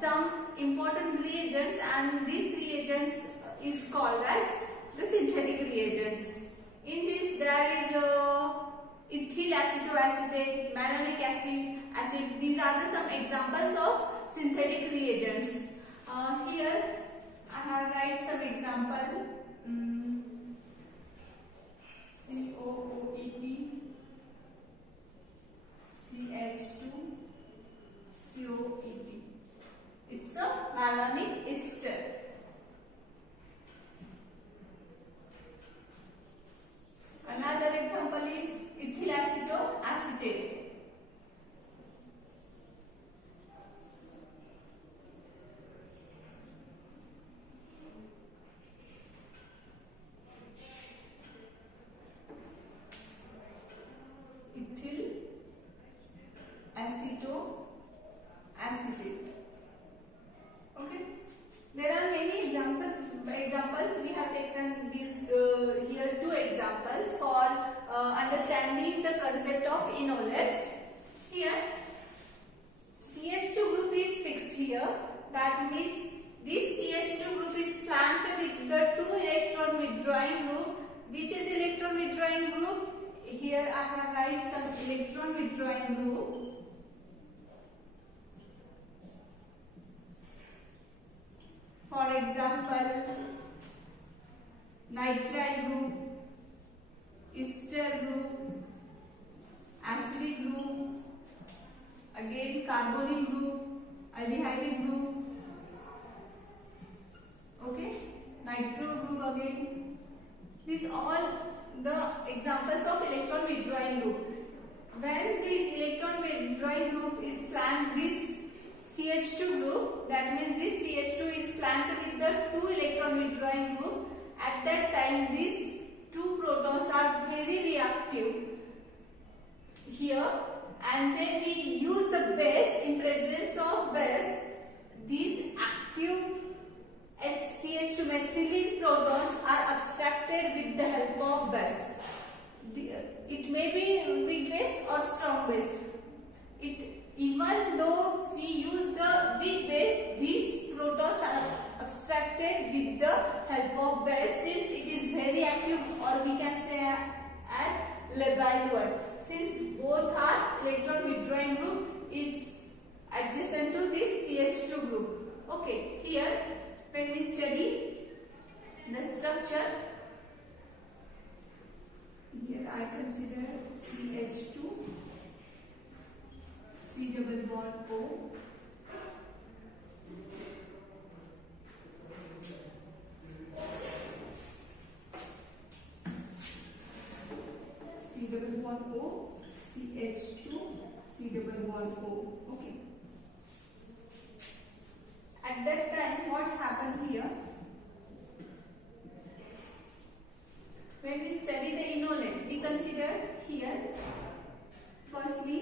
some important reagents, and these reagents is called as the synthetic reagents. In this there is ethyl acetoacetate, mannonic acid. These are the some examples of synthetic reagents. Here I have write some example. COOET, CH2, COET. It's a malonic ester. Another example is ethyl acetoacetate. Ethyl acetoacetate. Okay. There are many examples. We have taken these here two examples for understanding the concept of enolets. Here CH2 group is fixed here. That means this CH2 group is flanked with the 2 electron withdrawing group. Which is electron withdrawing group? Here I have write some electron withdrawing group. For example, nitrile group, ester group, acidic group, again carbonyl group, aldehydic group, okay, nitro group again. These all the examples of electron withdrawing group. When this electron withdrawing group is flanked this CH2 group, that means this CH2 is flanked with the 2 electron withdrawing group. At that time these 2 protons are very reactive here, and when we use the base, in presence of base, these active CH2 methylene protons are abstracted with the help of base. It may be weak base or strong base. Even though we use the weak base, these protons are abstracted with the help of base, since it is very active, or we can say at labile one. Since both are electron withdrawing group, it's adjacent to this CH2 group. Okay, here when we study the structure, here I consider CH2, C double bond O, C double bond O, CH2, C double bond O. Okay. At that time, what happened here? When we study the enolet, we consider here, firstly,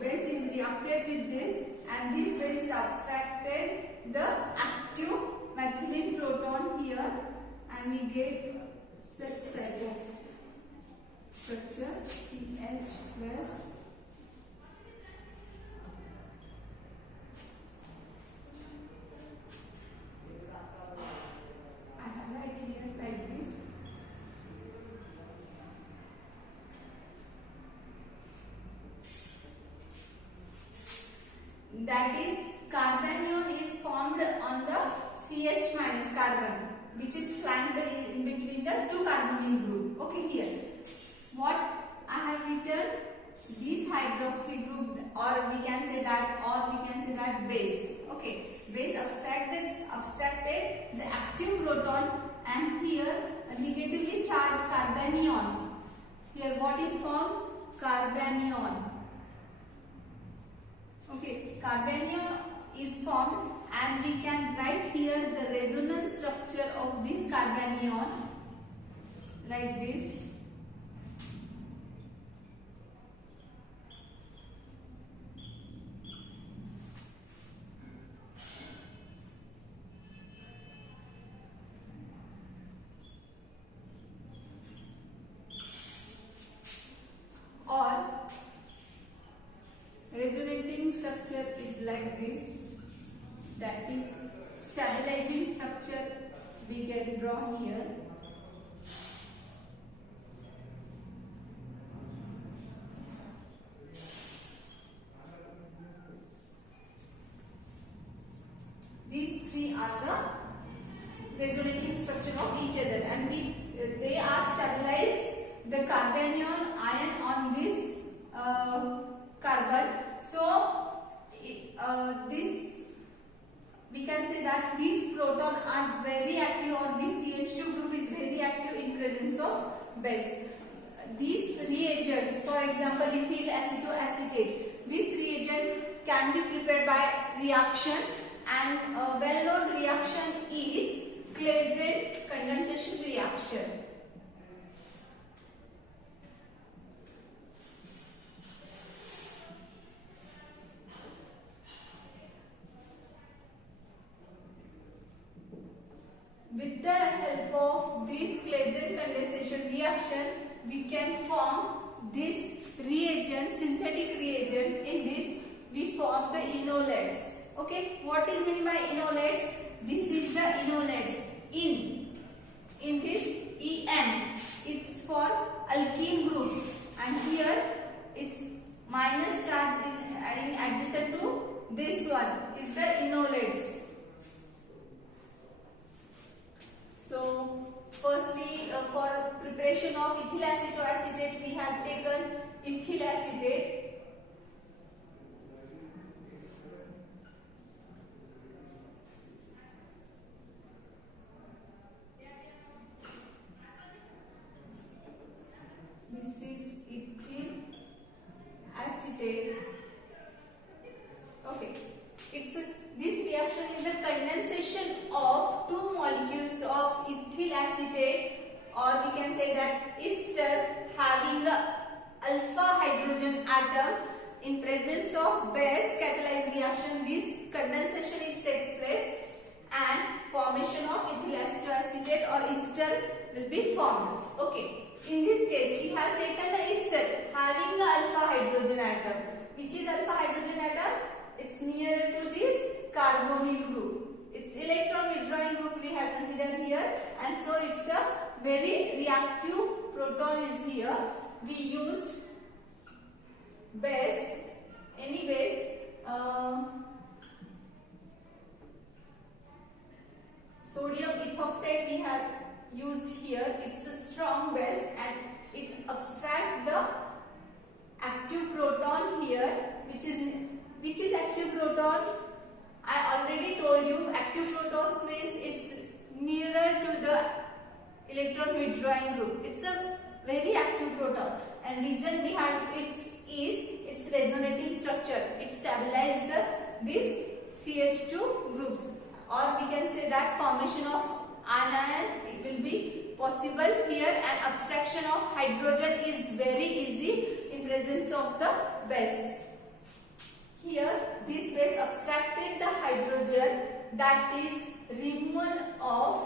base is reacted with this, and this base is abstracted the active methylene proton here, and we get such type of structure, CH plus I have write here like this. That is, carbanion is formed on the CH minus carbon, which is flanked in between the 2 carbonyl group. Okay, here what I have written, this hydroxy group, or we can say that base. Okay, base abstracted the active proton, and here a negatively charged carbanion. Here what is formed? Carbanion. Okay, carbanion is formed, and we can write here the resonance structure of this carbanion like this. Or resonating structure is like this. proton ion on this carbon. So this we can say that these proton are very active, or this CH2 group is very active in presence of base. These reagents, for example ethyl acetoacetate, this reagent can be prepared by reaction, and a well-known reaction is Claisen condensation reaction. With the help of this Claisen condensation reaction, we can form this reagent, synthetic reagent. In this, we form the enolates. Okay, what is meant by enolates? This is the enolates. In this En, it's for alkene group, and here its minus charge is adding adjacent to this one is the enolates. So firstly, for preparation of ethyl acetoacetate, we have taken ethyl acetate. This is ethyl acetate. Okay, this reaction is the condensation of two molecules of ethyl acetate, or we can say that ester having the alpha hydrogen atom in presence of base catalyzed reaction. This condensation takes place and formation of ethyl acetoacetate or ester will be formed. Okay. In this case, we have taken the ester having the alpha hydrogen atom. Which is alpha hydrogen atom? It's nearer to this carbonyl group. Its electron withdrawing group we have considered here, and so it's a very reactive proton is here. We used base, any base, sodium ethoxide we have used here. It's a strong base and it abstracts the active proton here, which is active proton. I already told you active protons means it's nearer to the electron withdrawing group. It's a very active proton, and reason behind its resonating structure. It stabilizes these CH2 groups, or we can say that formation of anion it will be possible here, and abstraction of hydrogen is very easy in presence of the base. Here this base abstracted the hydrogen, that is removal of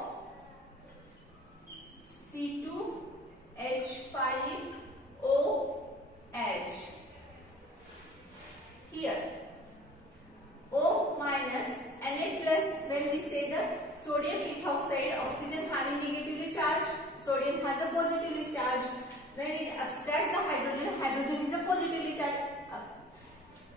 C2H5OH. Here O minus Na plus, when we say the sodium ethoxide, oxygen having negatively charged, sodium has a positively charged. When it abstracts the hydrogen, hydrogen is a positively charged.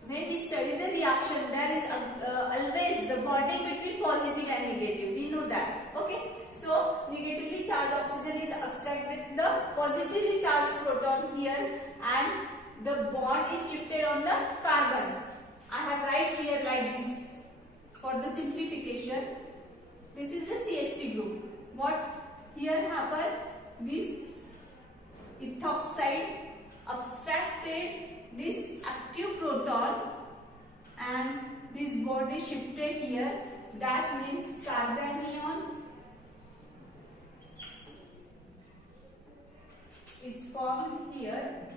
When we study the reaction, there is always the bonding between positive and negative. We know that. Okay. So negatively charged oxygen is abstracted with the positively charged proton here, and the bond is shifted on the carbon. I have write here like this for the simplification. This is the CH3 group. What here happened? This ethoxide abstracted this active proton, and this bond is shifted here. That means carbanion is formed here,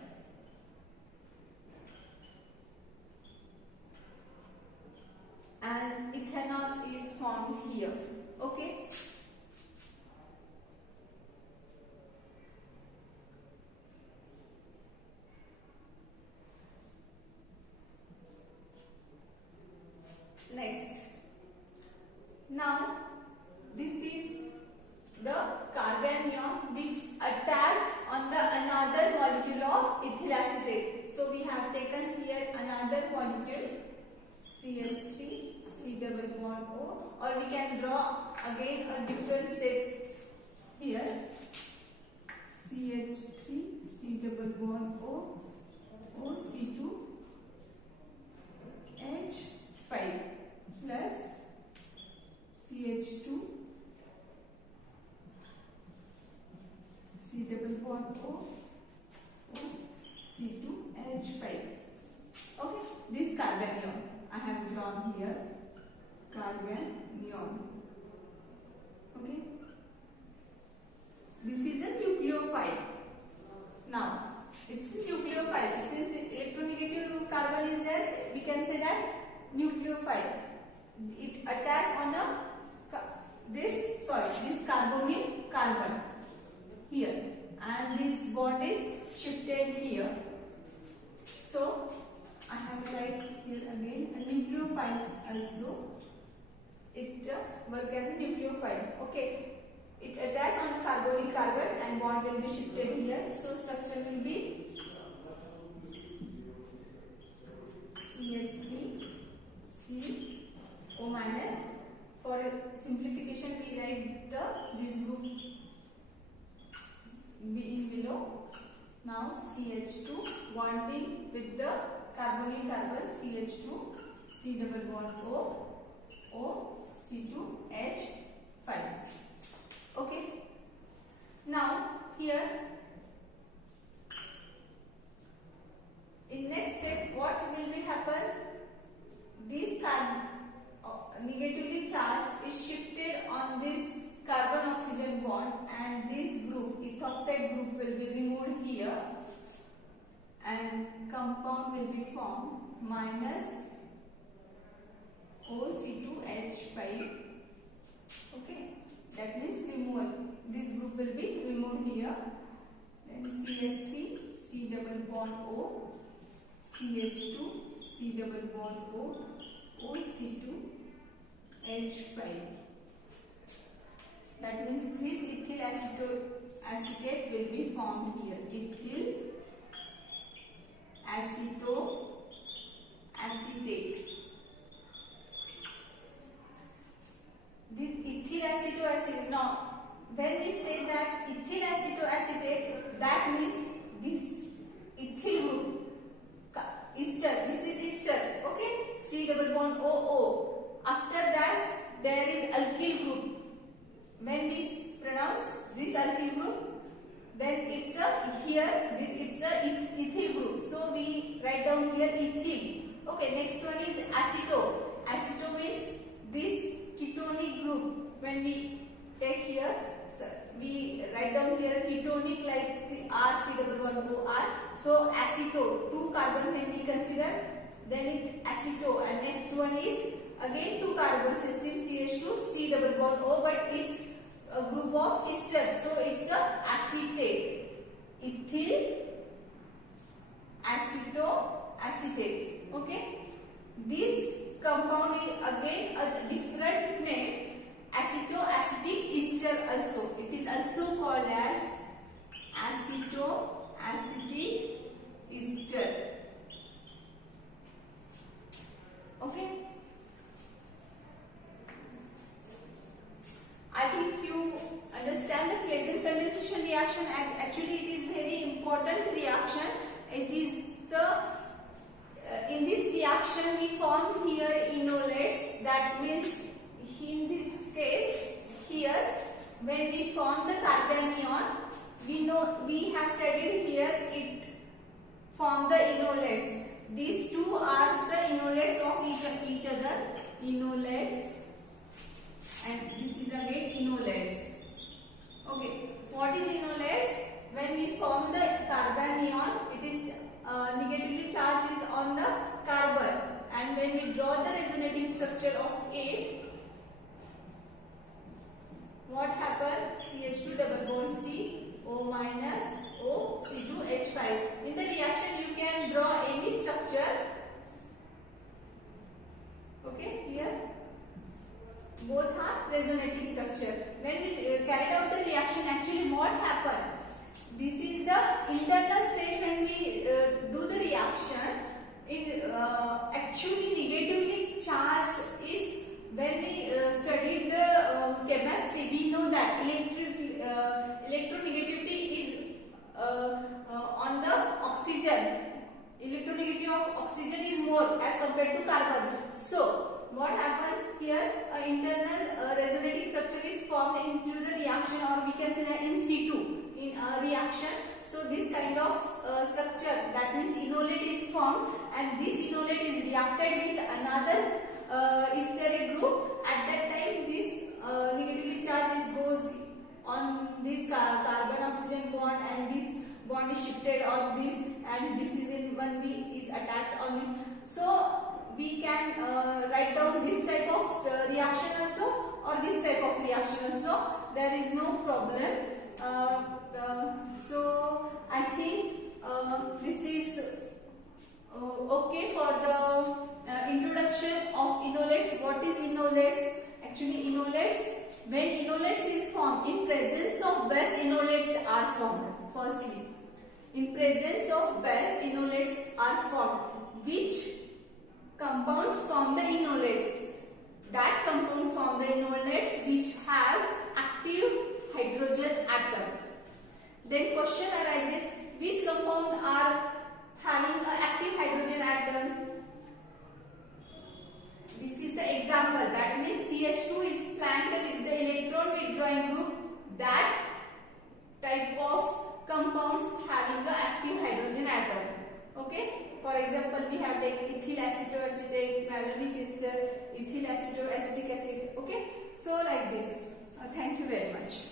and ethanol is formed here. Okay. Next. Now this is the carbanion which attacked on the another molecule of ethyl acetate. So we have taken here another molecule CH3 C double bond O, or we can draw again a different step here CH3 C double bond O, C2 H5 plus CH2 C double bond O, C2 H5. Okay, this carbanion I have drawn here, carbanion. Okay, this is a nucleophile. Now it's nucleophile. Since electronegative carbon is there, we can say that nucleophile. It attack on this carbonyl carbon here, and this bond is shifted here. So I have write here again a nucleophile also. It work as a nucleophile. Okay. It attack on the carbonyl carbon and bond will be shifted here. So structure will be CH3 CO minus. For simplification, we write this group below. Now CH2 bonding with the carbonyl carbon CH2 C double bond O C2 H5. Okay. Now here in next step, what will be happen? This negatively charged is shifted on this carbon oxygen bond, and this group ethoxide group will be removed here, and compound will be formed minus OC2H5. Okay, that means removal. This group will be removed here. Then CH3 C double bond O, CH2 C double bond O, OC2 H5. That means this ethyl acetate will be formed here. Ethyl acetate. This ethyl acetoacetate. Now, when we say that ethyl acetoacetate, that means this ethyl group, ester. This is ester. Okay, C double bond OO. After that, there is alkyl group. When we pronounce this alkyl group, then it's a ethyl group. So we write down here ethyl. Okay, next one is aceto. Aceto means this ketonic group. When we take here, so we write down here ketonic like C double bond OR. So aceto, 2 carbon when we consider, then it aceto, and next one is again 2 carbon system CH2 C double bond O, but it's a group of ester, so it's a acetate. Ethyl acetoacetate. Okay, this compound is again a different name, acetoacetic ester also. It is also called as acetoacetic ester. Okay, I think you understand the Claisen condensation reaction. Actually, it is very important reaction. It is the in this reaction we form here enolates. That means in this case here, when we form the carbanion, we have studied here it form the enolates. These two are the enolates of each other. Enolates. And this is again enolates. Okay, what is enolates? When we form the carbanion, it is negatively charged is on the carbon, and when we draw the resonating structure of it, what happens? CH2 double bond C O minus O C2 H5. In the reaction, you can draw any structure. Okay, here both are resonating structure. When we carried out the reaction, actually what happened? This is the oxygen. Electronegativity of oxygen is more as compared to carbon. So what happened here? An internal resonating structure is formed into the reaction, or we can say in situ in a reaction. So this kind of structure, that means enolate is formed, and this enolate is reacted with another steric group. At that time, this negatively charged goes on this carbon oxygen bond, and this bond is shifted on this, and this is in 1B is attacked on this. So we can write down this type of reaction also, or this type of reaction also. There is no problem. So I think this is okay for the introduction of enolates. What is enolates? Actually, enolates, when enolates is formed in presence of base, enolates are formed. Firstly, in presence of base, enolates are formed. Which compounds form the enolates? That compound form the enolates which have active hydrogen atom. Then question arises, which compound are having an active hydrogen atom? This is the example, that means CH2 is flanked with the electron withdrawing group. That type of compounds having the active hydrogen atom. Okay. For example, we have like ethyl acetoacetate, malonic ester, ethyl acetoacetic acid. Okay. So like this. Thank you very much.